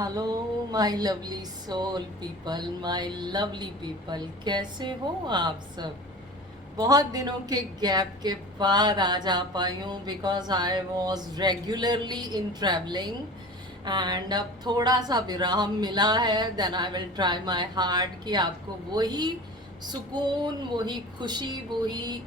Hello my lovely soul people, my lovely people, कैसे हो आप सब। बहुत दिनों के गैप के बाद आज आ पाई हूँ because I was regularly in travelling and अब थोड़ा सा विराम मिला है। Then I will try my hard कि आपको वही सुकून, वही खुशी, वही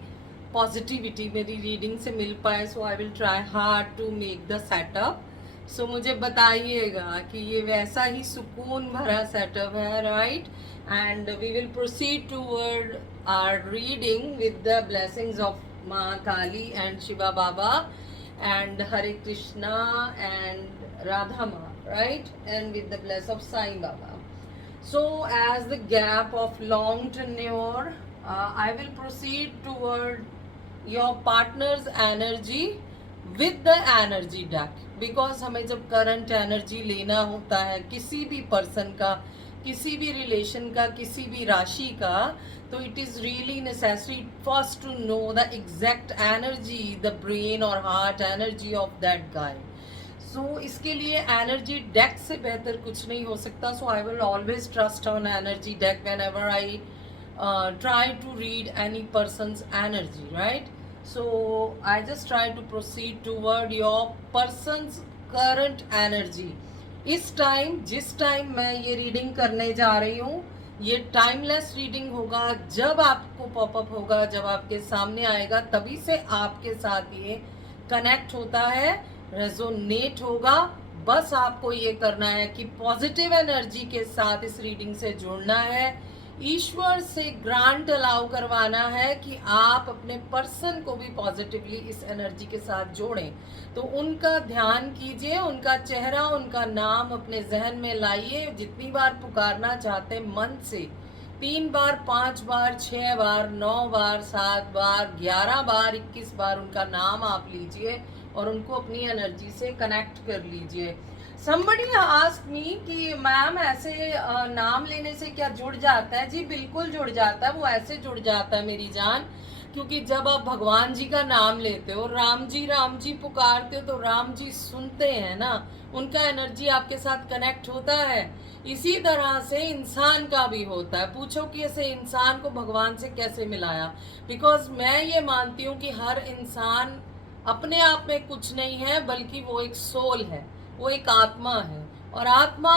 पॉजिटिविटी मेरी रीडिंग से मिल पाए। So I will try hard to make the setup. So मुझे बताइएगा कि ये वैसा ही सुकून भरा सेटअप है, right. And we will proceed toward our reading with the blessings of माँ Kali and Shiva Baba and Hare Krishna and Radha माँ, right, and with the bless of Sai Baba. So as the gap of long tenure, I will proceed toward your partner's energy with the energy deck, because हमें जब current energy लेना होता है किसी भी person का, किसी भी रिलेशन का, किसी भी राशि का, तो it is really necessary first to know the exact energy, the brain और heart energy of that guy. So इसके लिए एनर्जी डेक से बेहतर कुछ नहीं हो सकता। So I will always trust on energy deck whenever I try to read any person's energy, right? So I just try to proceed toward your person's current energy. इस time, जिस time मैं ये reading करने जा रही हूँ, ये timeless reading होगा। जब आपको पॉपअप होगा, जब आपके सामने आएगा, तभी से आपके साथ ये कनेक्ट होता है, रेजोनेट होगा। बस आपको ये करना है कि पॉजिटिव एनर्जी के साथ इस रीडिंग से जुड़ना है, ईश्वर से ग्रांट अलाउ करवाना है कि आप अपने पर्सन को भी पॉजिटिवली इस एनर्जी के साथ जोड़ें। तो उनका ध्यान कीजिए, उनका चेहरा, उनका नाम अपने जहन में लाइए। जितनी बार पुकारना चाहते हैं मन से, 3 बार, 5 बार, 6 बार, 9 बार, 7 बार, 11 बार, 21 बार उनका नाम आप लीजिए और उनको अपनी एनर्जी से कनेक्ट कर लीजिए। somebody asked me कि मैम ऐसे नाम लेने से क्या जुड़ जाता है? जी बिल्कुल जुड़ जाता है। वो ऐसे जुड़ जाता है मेरी जान, क्योंकि जब आप भगवान जी का नाम लेते हो, राम जी पुकारते हो, तो राम जी सुनते हैं ना, उनका एनर्जी आपके साथ कनेक्ट होता है। इसी तरह से इंसान का भी होता है। पूछो कि ऐसे इंसान को भगवान से कैसे मिलाया? बिकॉज मैं ये मानती हूँ कि हर इंसान अपने आप में कुछ नहीं है, बल्कि वो एक सोल है, वो एक आत्मा है, और आत्मा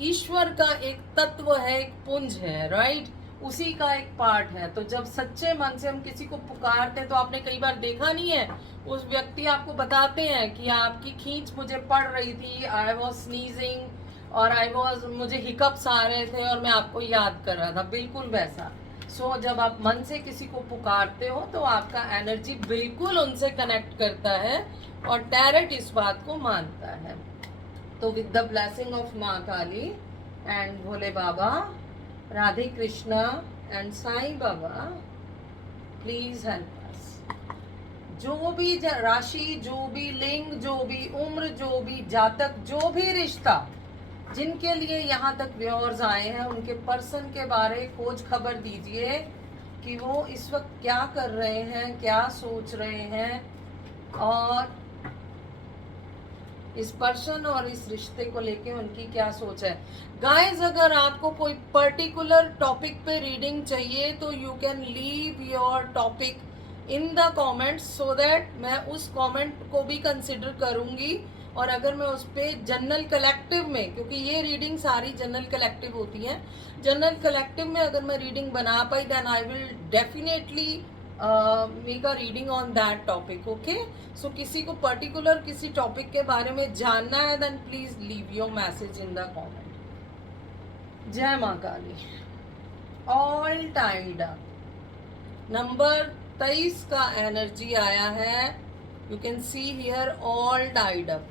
ईश्वर का एक तत्व है, एक पुंज है, राइट, उसी का एक पार्ट है। तो जब सच्चे मन से हम किसी को पुकारते हैं, तो आपने कई बार देखा नहीं है, उस व्यक्ति आपको बताते हैं कि आपकी खींच मुझे पड़ रही थी, आई वॉज स्नीजिंग और मुझे हिकअप्स आ रहे थे और मैं आपको याद कर रहा था, बिल्कुल वैसा। सो जब आप मन से किसी को पुकारते हो तो आपका एनर्जी बिल्कुल उनसे कनेक्ट करता है, और टैरेट इस बात को मानता है। तो विद द ब्लेसिंग ऑफ माँ Kali and Bhole Baba, Radhe Krishna and Sai Baba, please help us. जो भी राशि, जो भी लिंग, जो भी उम्र, जो भी जातक, जो भी रिश्ता, जिनके लिए यहाँ तक व्यूअर्स आए हैं, उनके पर्सन के बारे खोज खबर दीजिए कि वो इस वक्त क्या कर रहे हैं, क्या सोच रहे हैं, और इस पर्सन और इस रिश्ते को लेके उनकी क्या सोच है। गाइस, अगर आपको कोई पर्टिकुलर टॉपिक पे रीडिंग चाहिए तो you can leave your topic in the comments, so that मैं उस कमेंट को भी कंसिडर करूंगी। और अगर मैं उस पर जनरल कलेक्टिव में, क्योंकि ये रीडिंग सारी जनरल कलेक्टिव होती है, जनरल कलेक्टिव में अगर मैं रीडिंग बना पाई, then I will definitely make a reading on that topic. Okay, so किसी को पर्टिकुलर किसी टॉपिक के बारे में जानना है, then please leave your message in the comment. जय माँ Kali. All tied up, number 23 का एनर्जी आया है। You can see here all tied up.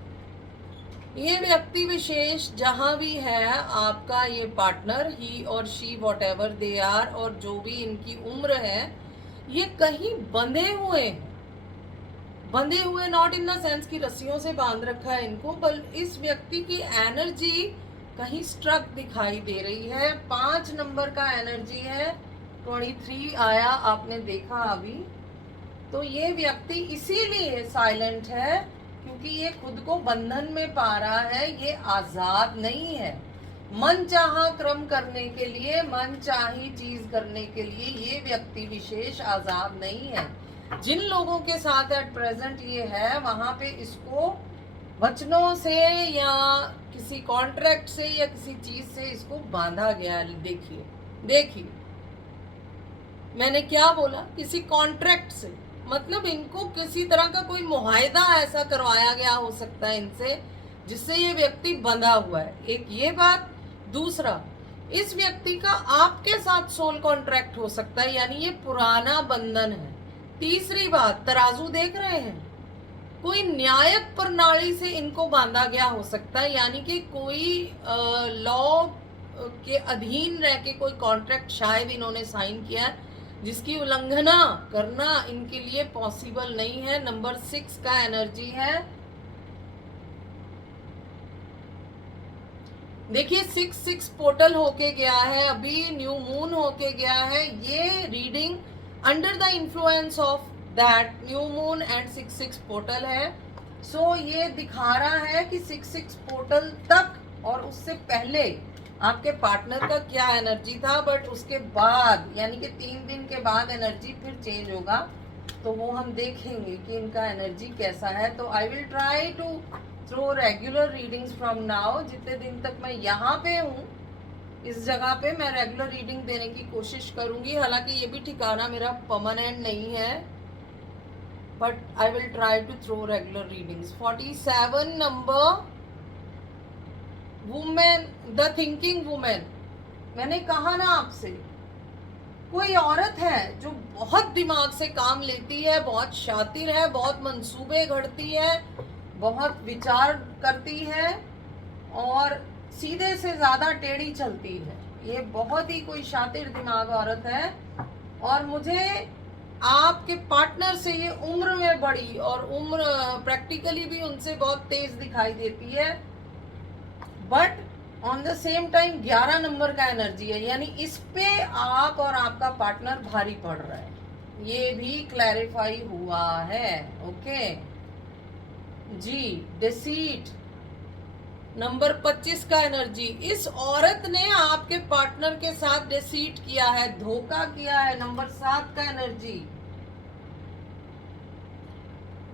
ये व्यक्ति विशेष जहां भी है, आपका ये पार्टनर, ही और she, whatever they are, और जो भी इनकी उम्र है, ये कहीं बंधे हुए हैं। बंधे हुए नॉट इन द सेंस की रस्सियों से बांध रखा है इनको, बल इस व्यक्ति की एनर्जी कहीं स्ट्रक दिखाई दे रही है। 5 नंबर का एनर्जी है, 23 आया, आपने देखा अभी। तो ये व्यक्ति इसीलिए साइलेंट है क्योंकि ये खुद को बंधन में पा रहा है, ये आजाद नहीं है। मन चाहा क्रम करने के लिए, मन चाही चीज करने के लिए ये व्यक्ति विशेष आजाद नहीं है। जिन लोगों के साथ एट प्रेजेंट ये है, वहां पे इसको वचनों से या किसी कॉन्ट्रैक्ट से या किसी चीज से इसको बांधा गया है। देखिए देखिए, मैंने क्या बोला, किसी कॉन्ट्रैक्ट से, मतलब इनको किसी तरह का कोई मुआहदा ऐसा करवाया गया हो सकता है इनसे, जिससे ये व्यक्ति बंधा हुआ है। एक ये बात। दूसरा, इस व्यक्ति का आपके साथ सोल कॉन्ट्रैक्ट हो सकता है, यानी ये पुराना बंधन है। तीसरी बात, तराजू देख रहे हैं, कोई न्यायिक प्रणाली से इनको बांधा गया हो सकता है, यानी कि कोई लॉ के अधीन रह के कोई कॉन्ट्रैक्ट शायद इन्होंने साइन किया है, जिसकी उल्लंघना करना इनके लिए पॉसिबल नहीं है। नंबर 6 का एनर्जी है। देखिए 6-6 पोर्टल होके गया है, अभी न्यू मून होके गया है। ये reading under the influence of that new moon and 6-6 portal है। सो ये दिखा रहा है कि 6-6 पोर्टल तक और उससे पहले आपके पार्टनर का क्या एनर्जी था, बट उसके बाद यानी कि 3 दिन के बाद एनर्जी फिर चेंज होगा, तो वो हम देखेंगे कि इनका एनर्जी कैसा है। तो I will try to throw regular readings from now. जितने दिन तक मैं यहाँ पे हूँ, इस जगह पे मैं रेगुलर रीडिंग देने की कोशिश करूंगी। हालांकि ये भी ठिकाना मेरा परमानेंट नहीं है, but I will try to throw regular readings. 47 number, women, the thinking women. मैंने कहा ना आपसे, कोई औरत है जो बहुत दिमाग से काम लेती है, बहुत शातिर है, बहुत मंसूबे घड़ती है, बहुत विचार करती है और सीधे से ज्यादा टेढ़ी चलती है। ये बहुत ही कोई शातिर दिमाग औरत है और मुझे आपके पार्टनर से ये उम्र में बड़ी और उम्र प्रैक्टिकली भी उनसे बहुत तेज दिखाई देती है, but on the same time 11 number का एनर्जी है, यानी इस पे आप और आपका पार्टनर भारी पड़ रहा है, ये भी क्लैरिफाई हुआ है। ओके जी। डिसीट नंबर 25 का एनर्जी, इस औरत ने आपके पार्टनर के साथ डिसीट किया है, धोखा किया है। नंबर 7 का एनर्जी,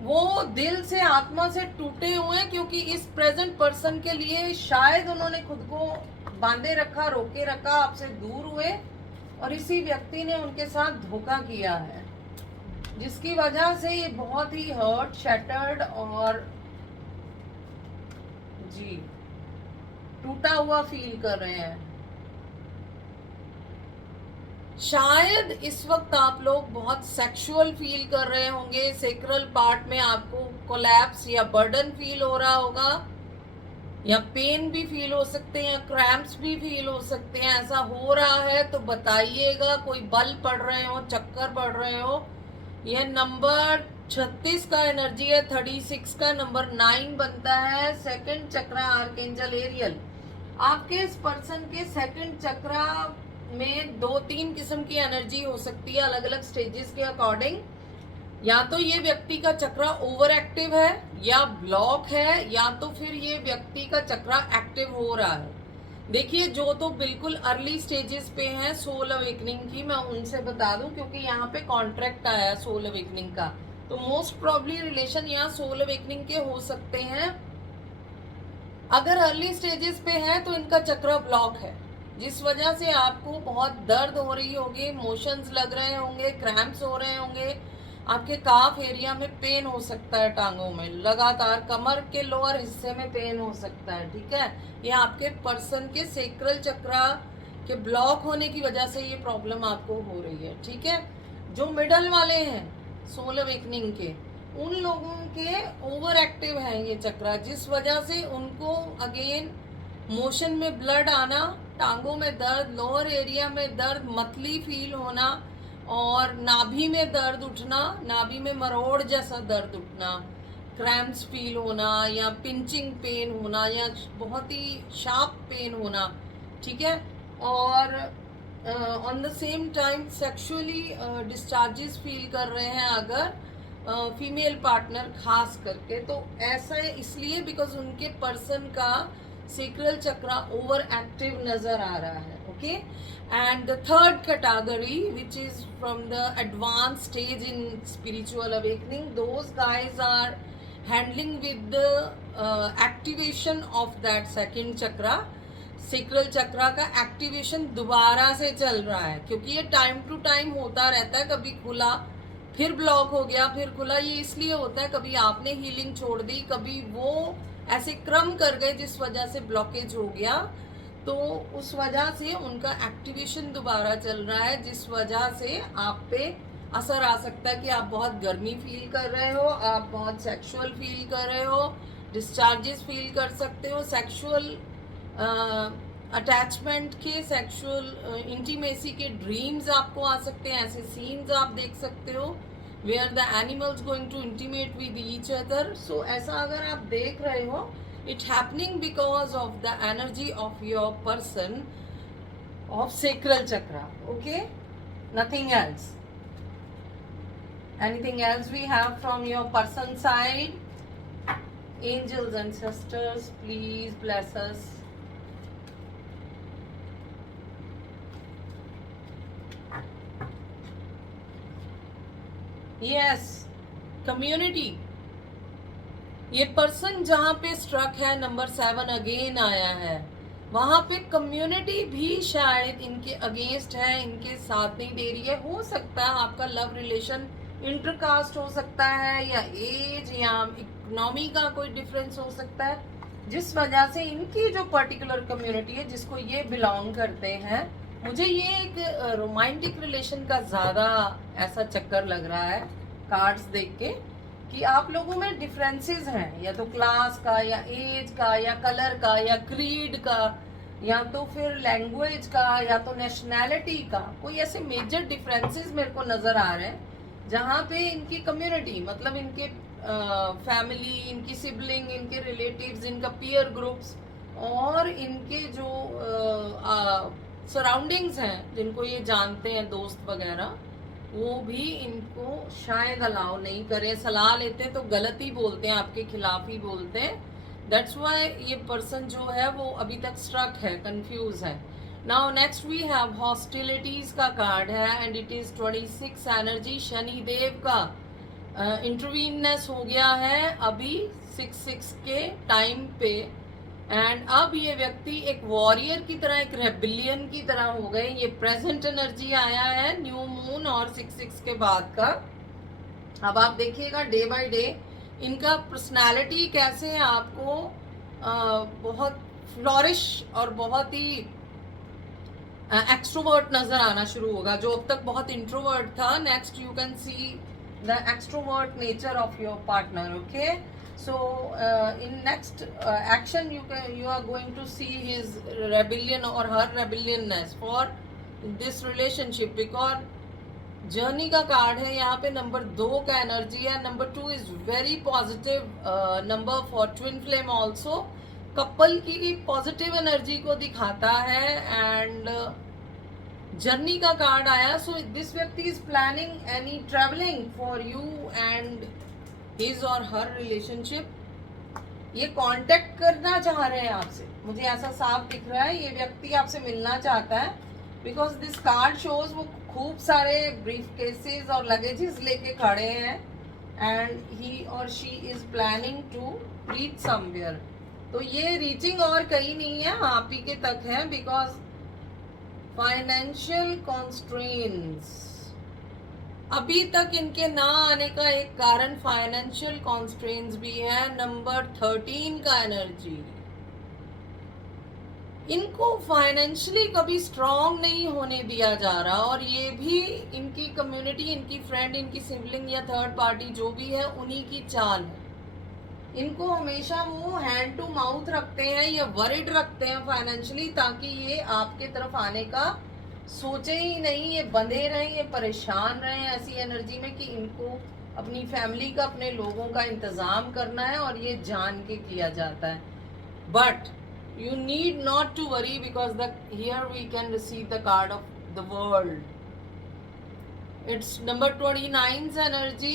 वो दिल से आत्मा से टूटे हुए हैं, क्योंकि इस प्रेजेंट पर्सन के लिए शायद उन्होंने खुद को बांधे रखा, रोके रखा, आपसे दूर हुए और इसी व्यक्ति ने उनके साथ धोखा किया है, जिसकी वजह से ये बहुत ही हर्ट, शैटर्ड और जी टूटा हुआ फील कर रहे हैं। शायद इस वक्त आप लोग बहुत सेक्सुअल फील कर रहे होंगे, सेक्रल पार्ट में आपको कोलैप्स या बर्डन फील हो रहा होगा, या पेन भी फील हो सकते हैं, या क्रैम्प्स भी फील हो सकते हैं। ऐसा हो रहा है तो बताइएगा, कोई बल पड़ रहे हो, चक्कर पड़ रहे हो। यह नंबर 36 का एनर्जी है। 36 का नंबर 9 बनता है। सेकंड चक्रा आर्कएंजल एरियल। आपके इस पर्सन के सेकंड चक्रा में 2-3 किस्म की एनर्जी हो सकती है, अलग अलग स्टेजेस के अकॉर्डिंग। या तो ये व्यक्ति का चक्रा ओवर एक्टिव है या ब्लॉक है, या तो फिर ये व्यक्ति का चक्रा एक्टिव हो रहा है। देखिए, जो तो बिल्कुल अर्ली स्टेजेस पे हैं सोल अवेकनिंग की, मैं उनसे बता दूं, क्योंकि यहाँ पे कॉन्ट्रैक्ट आया सोल अवेकनिंग का, तो मोस्ट प्रॉब्ली रिलेशन यहाँ सोल अवेकनिंग के हो सकते हैं। अगर अर्ली स्टेजेस पे है तो इनका चक्रा ब्लॉक है, जिस वजह से आपको बहुत दर्द हो रही होगी, इमोशंस लग रहे होंगे, क्रैम्प्स हो रहे होंगे, आपके काफ एरिया में पेन हो सकता है, टांगों में लगातार, कमर के लोअर हिस्से में पेन हो सकता है। ठीक है, ये आपके पर्सन के सेक्रल चक्रा के ब्लॉक होने की वजह से ये प्रॉब्लम आपको हो रही है। ठीक है, जो मिडल वाले हैं सोल अवेकनिंग के, उन लोगों के ओवर एक्टिव है ये चक्रा, जिस वजह से उनको अगेन मोशन में ब्लड आना, टांगों में दर्द, लोअर एरिया में दर्द, मतली फील होना और नाभि में दर्द उठना, नाभि में मरोड़ जैसा दर्द उठना, क्रैम्प्स फील होना या पिंचिंग पेन होना या बहुत ही शार्प पेन होना। ठीक है, और on the same time sexually discharges feel कर रहे हैं अगर, फीमेल पार्टनर खास करके, तो ऐसा है इसलिए बिकॉज उनके पर्सन का सेक्रल चक्रा ओवर एक्टिव नजर आ रहा है. Okay, and the third category which is from the advance stage in spiritual awakening, those guys are handling with the activation of that second chakra. Sacral chakra का एक्टिवेशन दोबारा से चल रहा है, क्योंकि ये टाइम टू टाइम होता रहता है, कभी खुला फिर ब्लॉक हो गया फिर खुला. ये इसलिए होता है कभी आपने हीलिंग छोड़ दी, कभी वो ऐसे क्रम कर गए जिस वजह से ब्लॉकेज हो गया, तो उस वजह से उनका एक्टिवेशन दोबारा चल रहा है, जिस वजह से आप पे असर आ सकता है कि आप बहुत गर्मी फील कर रहे हो, आप बहुत सेक्सुअल फील कर रहे हो, डिस्चार्जेस फील कर सकते हो, सेक्सुअल अटैचमेंट के, सेक्सुअल इंटीमेसी के ड्रीम्स आपको आ सकते हैं, ऐसे सीन्स आप देख सकते हो where the animals going to intimate with each other. So ऐसा अगर आप देख रहे हो, it happening because of the energy of your person of sacral chakra. Okay, nothing else. Anything else we have from your person side? Angels and sisters, please bless us. Yes, community. ये person जहां पे struck है, number 7 again आया है, वहां पे community भी शायद इनके अगेंस्ट है, इनके साथ नहीं दे रही है. हो सकता है आपका लव रिलेशन इंटरकास्ट हो सकता है, या एज या इकोनॉमी का कोई डिफरेंस हो सकता है, जिस वजह से इनकी जो पर्टिकुलर कम्युनिटी है जिसको ये बिलोंग करते हैं, मुझे ये एक रोमांटिक रिलेशन का ज्यादा ऐसा चक्कर लग रहा है कार्ड्स देख के, कि आप लोगों में डिफरेंसेस हैं, या तो क्लास का, या एज का, या कलर का, या क्रीड का, या तो फिर लैंग्वेज का, या तो नेशनैलिटी का. कोई ऐसे मेजर डिफरेंसेस मेरे को नजर आ रहे हैं जहाँ पे इनकी कम्युनिटी, मतलब इनके फैमिली, इनकी सिबलिंग, इनके रिलेटिव्स, इनका पीयर ग्रुप्स और इनके जो सराउंडिंग्स हैं जिनको ये जानते हैं, दोस्त वगैरह, वो भी इनको शायद अलाउ नहीं करें. सलाह लेते हैं तो गलत ही बोलते हैं, आपके खिलाफ ही बोलते हैं. दैट्स वाई ये पर्सन जो है वो अभी तक स्ट्रक है, कंफ्यूज है. Now next we have hostilities का कार्ड है, and it is 26 energy. Shani Dev का इंटरवीननेस हो गया है अभी 6-6 के टाइम पे, एंड अब ये व्यक्ति एक वॉरियर की तरह, एक रेबिलियन की तरह हो गए. ये प्रेजेंट एनर्जी आया है न्यू मून और 6-6 के बाद का. अब आप देखिएगा डे बाय डे इनका पर्सनालिटी कैसे आपको बहुत फ्लोरिश और बहुत ही एक्सट्रोवर्ट नजर आना शुरू होगा, जो अब तक बहुत इंट्रोवर्ट था. Next you can see the extrovert nature of your partner. Okay, so in next action you are going to see his rebellion or her rebelliousness for this relationship, because journey का card है यहाँ पे. Number 2 का energy है. Number 2 is very positive number for twin flame also. Couple की positive energy को दिखाता है, एंड जर्नी का कार्ड आया. सो दिस व्यक्ति is planning any travelling for you and his और हर रिलेशनशिप. ये कांटेक्ट करना चाह रहे हैं आपसे, मुझे ऐसा साफ दिख रहा है. ये व्यक्ति आपसे मिलना चाहता है, बिकॉज दिस कार्ड शोज वो खूब सारे ब्रीफ केसेस और लगेजेस लेके खड़े हैं, एंड ही और she is planning to reach somewhere. तो ये रीचिंग और कहीं नहीं है, आप ही के तक है, बिकॉज फाइनेंशियल कॉन्स्ट्रेंट्स अभी तक इनके ना आने का एक कारण फाइनेंशियल कॉन्स्ट्रेंट्स भी है. नंबर 13 का एनर्जी, इनको फाइनेंशियली कभी स्ट्रांग नहीं होने दिया जा रहा, और ये भी इनकी कम्युनिटी, इनकी फ्रेंड, इनकी सिबलिंग या थर्ड पार्टी जो भी है, उन्हीं की चाल है. इनको हमेशा वो हैंड टू माउथ रखते हैं या वरिड रखते हैं फाइनेंशियली, ताकि ये आपके तरफ आने का सोचे ही नहीं, ये बंधे रहें, ये परेशान रहें ऐसी एनर्जी में कि इनको अपनी फैमिली का, अपने लोगों का इंतजाम करना है, और ये जान के किया जाता है. But you need not to worry, because here we can receive the card of the world. It's number 29's energy.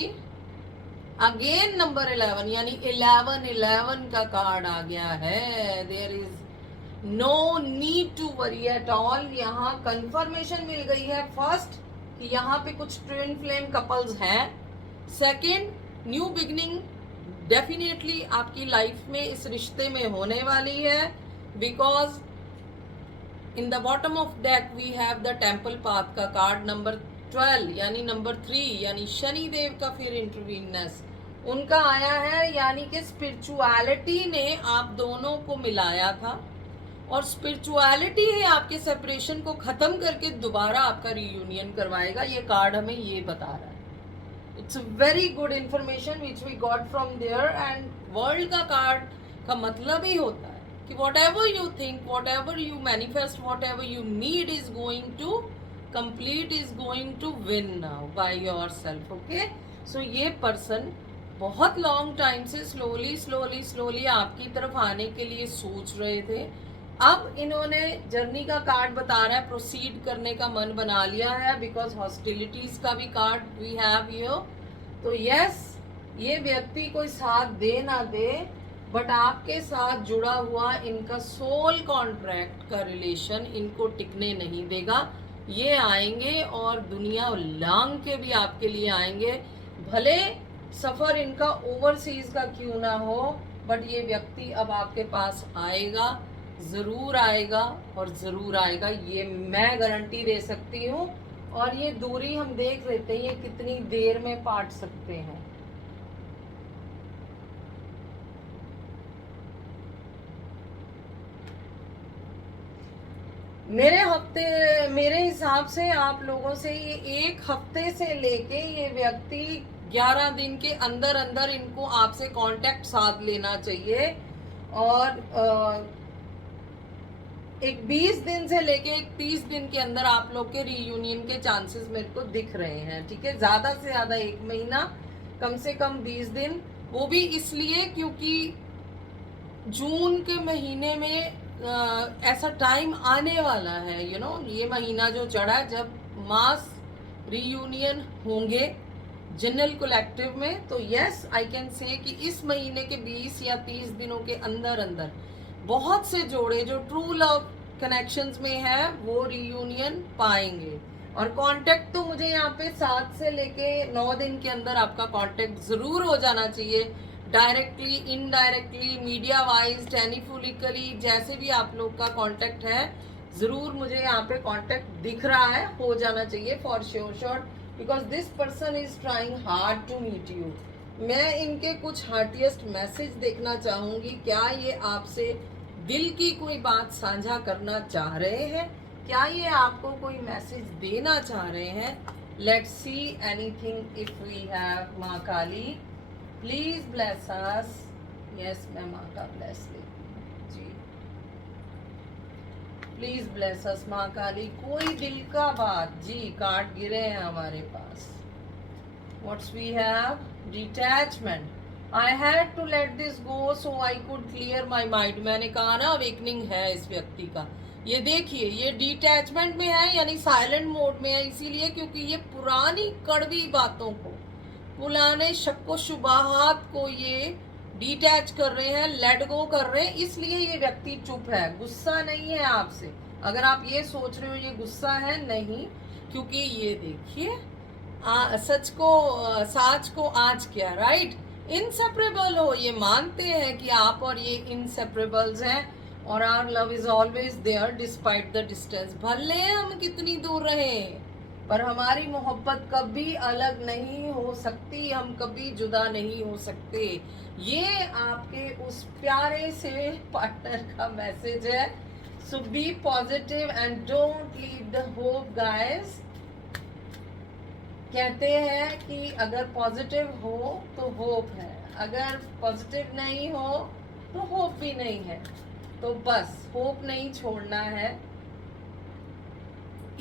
Again number 11 यानी 11 का कार्ड आ गया है। There is no need to worry at all. यहाँ confirmation मिल गई है first कि यहाँ पे कुछ ट्विन फ्लेम कपल्स हैं। सेकंड, न्यू बिगनिंग डेफिनेटली आपकी लाइफ में इस रिश्ते में होने वाली है, because in the bottom of deck we have the temple path का कार्ड नंबर 12 यानी नंबर 3 यानी शनि देव का फिर इंटरवीननेस उनका आया है, यानी कि स्पिरिचुअलिटी ने आप दोनों को मिलाया था और स्पिरिचुअलिटी ही आपके सेपरेशन को खत्म करके दोबारा आपका रियूनियन करवाएगा। ये कार्ड हमें ये बता रहा है। It's very good information which we got from there. And world का कार्ड का मतलब ही होता है कि whatever you think, whatever you manifest, whatever you need is going to complete, is going to win now by yourself. Okay, so ये person बहुत long time से स्लोली स्लोली स्लोली आपकी तरफ आने के लिए सोच रहे थे। अब इन्होंने जर्नी का कार्ड बता रहा है, प्रोसीड करने का मन बना लिया है, बिकॉज हॉस्टिलिटीज का भी कार्ड वी हैव हियर। तो यस, ये व्यक्ति कोई साथ दे ना दे, बट आपके साथ जुड़ा हुआ इनका सोल कॉन्ट्रैक्ट का रिलेशन इनको टिकने नहीं देगा। ये आएंगे और दुनिया लांग के भी आपके लिए आएंगे, भले सफर इनका ओवरसीज का क्यों ना हो, बट ये व्यक्ति अब आपके पास आएगा, जरूर आएगा और जरूर आएगा, ये मैं गारंटी दे सकती हूँ। और ये दूरी हम देख लेते हैं ये कितनी देर में पाट सकते हैं। मेरे हिसाब से आप लोगों से ये 1 हफ्ते से लेके ये व्यक्ति 11 दिन के अंदर अंदर इनको आपसे कांटेक्ट साध लेना चाहिए। और एक 20 दिन से लेके एक 30 दिन के अंदर आप लोग के रीयूनियन के चांसेस मेरे को दिख रहे हैं। ठीक है, ज्यादा से ज्यादा 1 महीना, कम से कम 20 दिन। वो भी इसलिए क्योंकि जून के महीने में ऐसा टाइम आने वाला है, यू नो, ये महीना जो चढ़ा जब मास रीयूनियन होंगे जनरल कलेक्टिव में। तो यस, आई कैन से कि इस महीने के 20 या 30 दिनों के अंदर अंदर बहुत से जोड़े जो ट्रू लव कनेक्शंस में है वो रीयूनियन पाएंगे। और कांटेक्ट तो मुझे यहाँ पे 7 से लेके 9 दिन के अंदर आपका कांटेक्ट जरूर हो जाना चाहिए, directly, indirectly, media wise, telephonically, जैसे भी आप लोग का कांटेक्ट है, जरूर मुझे यहाँ पे कांटेक्ट दिख रहा है, हो जाना चाहिए for sure, because this person is trying hard to meet you. मैं इनके कुछ हार्टिएस्ट मैसेज देखना चाहूंगी। क्या ये आपसे दिल की कोई बात साझा करना चाह रहे हैं? क्या ये आपको कोई मैसेज देना चाह रहे हैं? Let's see anything if we have माँ Kali, please bless us. Yes, मैं माँ का ब्लेस लेती हूँ जी, प्लीज ब्लेस अस माँ काली। कोई दिल का बात जी, कार्ड गिरे हैं हमारे पास। What's we have? Detachment. I had to let this go so I could clear my mind. मैंने कहा ना, अवेकनिंग है इस व्यक्ति का। ये देखिए, ये डिटैचमेंट में है, यानी साइलेंट मोड में है, इसीलिए क्योंकि ये पुरानी कड़वी बातों को, पुराने शक्को शुबाहात को ये डिटैच कर रहे हैं, लेट गो कर रहे हैं, इसलिए ये व्यक्ति चुप है। गुस्सा नहीं है आपसे। अगर आप ये सोच रहे हो ये गुस्सा है, नहीं, क्योंकि ये देखिए, सच को साच को आज क्या, राइट, इनसेपरेबल हो। ये मानते हैं कि आप और ये इनसेपरेबल्स हैं, और our love is always there despite the distance. भले हम कितनी दूर रहे, पर हमारी मोहब्बत कभी अलग नहीं हो सकती, हम कभी जुदा नहीं हो सकते। ये आपके उस प्यारे से पार्टनर का मैसेज है। So be positive and don't leave the hope guys. कहते हैं कि अगर पॉजिटिव हो तो होप है, अगर पॉजिटिव नहीं हो तो होप भी नहीं है। तो बस होप नहीं छोड़ना है।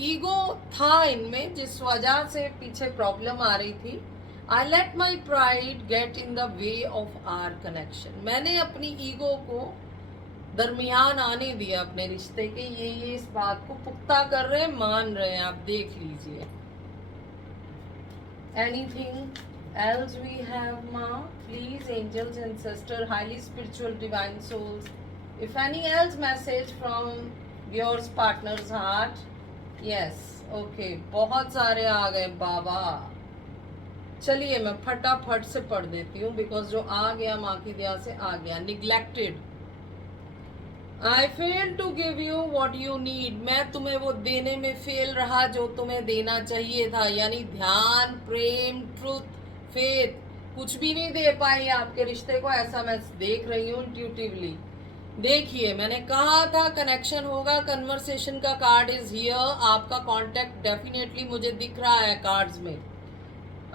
ईगो था इनमें, जिस वजह से पीछे प्रॉब्लम आ रही थी। I let my pride get in the way of our connection. मैंने अपनी ईगो को दरमियान आने दिया अपने रिश्ते के। ये इस बात को पुख्ता कर रहे हैं, मान रहे हैं, आप देख लीजिए। Anything else we have, ma? Please, angels, ancestor, highly spiritual, divine souls. If any else message from your partner's heart. Yes, okay. बहुत सारे आ गए बाबा. चलिए मैं फटाफट से पढ़ देती हूँ बिकॉज जो आ गया माँ की दया से आ गया. Neglected. I fail to give you what you need. मैं तुम्हें वो देने में फेल रहा जो तुम्हें देना चाहिए था. यानी ध्यान, प्रेम, ट्रुथ, फेथ कुछ भी नहीं दे पाई आपके रिश्ते को. ऐसा मैं देख रही हूँ इंट्यूटिवली. देखिए मैंने कहा था कनेक्शन होगा. कन्वर्सेशन का कार्ड इज हियर. आपका कांटेक्ट डेफिनेटली मुझे दिख रहा है कार्ड्स में.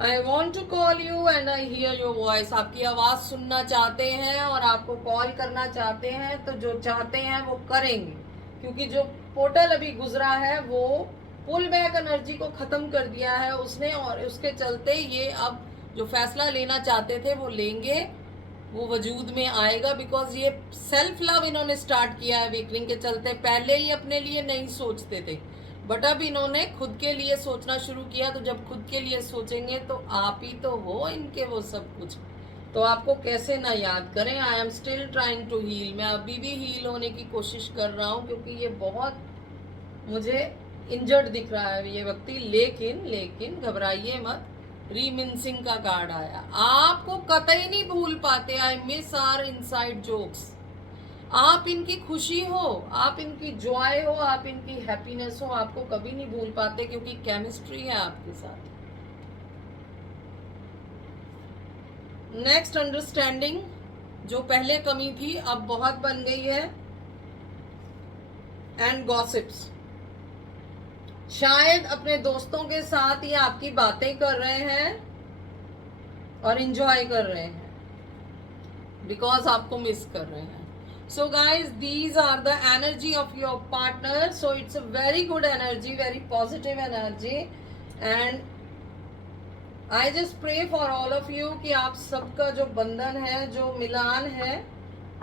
I want to call you and I hear your voice. आपकी आवाज सुनना चाहते हैं और आपको कॉल करना चाहते हैं. तो जो चाहते हैं वो करेंगे क्योंकि जो पोर्टल अभी गुजरा है वो पुल बैक एनर्जी को खत्म कर दिया है उसने. और उसके चलते ये अब जो फैसला लेना चाहते थे वो लेंगे. वो वजूद में आएगा बिकॉज ये सेल्फ लव इन्होंने स्टार्ट किया है वीकनिंग के चलते. पहले ही अपने लिए नहीं सोचते थे बट अब इन्होंने खुद के लिए सोचना शुरू किया. तो जब खुद के लिए सोचेंगे तो आप ही तो हो इनके वो सब कुछ. तो आपको कैसे ना याद करें. I am still trying to heal. मैं अभी भी हील होने की कोशिश कर रहा हूँ क्योंकि ये बहुत मुझे इंजर्ड दिख रहा है ये व्यक्ति. लेकिन घबराइए मत. रीमिंसिंग का कार्ड आया. आपको कतई नहीं भूल पाते. I miss our inside jokes. आप इनकी खुशी हो, आप इनकी जॉय हो, आप इनकी हैप्पीनेस हो. आपको कभी नहीं भूल पाते क्योंकि केमिस्ट्री है आपके साथ. नेक्स्ट अंडरस्टैंडिंग जो पहले कमी थी अब बहुत बन गई है. And gossips. शायद अपने दोस्तों के साथ ये आपकी बातें कर रहे हैं और इंजॉय कर रहे हैं बिकॉज आपको मिस कर रहे हैं. So guys, these are the energy of your partner. So it's a very good energy, very positive energy, and I just pray for all of you कि आप सबका जो बंधन है, जो मिलान है,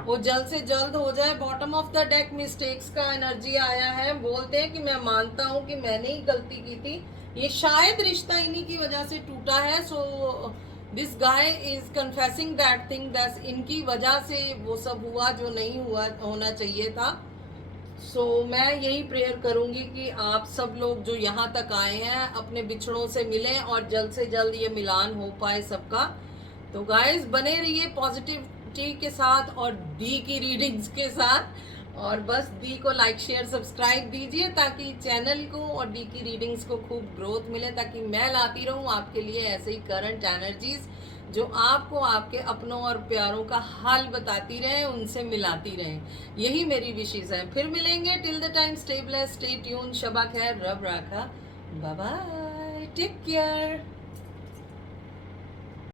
वो जल्द से जल्द हो जाए. Bottom of the deck mistakes का एनर्जी आया है. बोलते हैं कि मैं मानता हूँ कि मैंने ही गलती की थी. ये शायद रिश्ता इन्हीं की वजह से टूटा है. So this guy is confessing that thing that इनकी वजह से वो सब हुआ जो नहीं हुआ होना चाहिए था. सो मैं यही प्रेयर करूंगी कि आप सब लोग जो यहाँ तक आए हैं अपने बिछड़ों से मिलें और जल्द से जल्द ये मिलान हो पाए सबका. तो गाइस बने रहिए पॉजिटिविटी के साथ और दी की रीडिंग्स के साथ. और बस दी को लाइक शेयर सब्सक्राइब दीजिए ताकि चैनल को और दी की रीडिंग्स को खूब ग्रोथ मिले, ताकि मैं लाती रहूं आपके लिए ऐसे ही करंट एनर्जीज जो आपको आपके अपनों और प्यारों का हाल बताती रहे, उनसे मिलाती रहे. यही मेरी विशेष है. फिर मिलेंगे. Till the time stay blessed, stay tune. शबा खैर, रब राखा. Bye bye. Take care.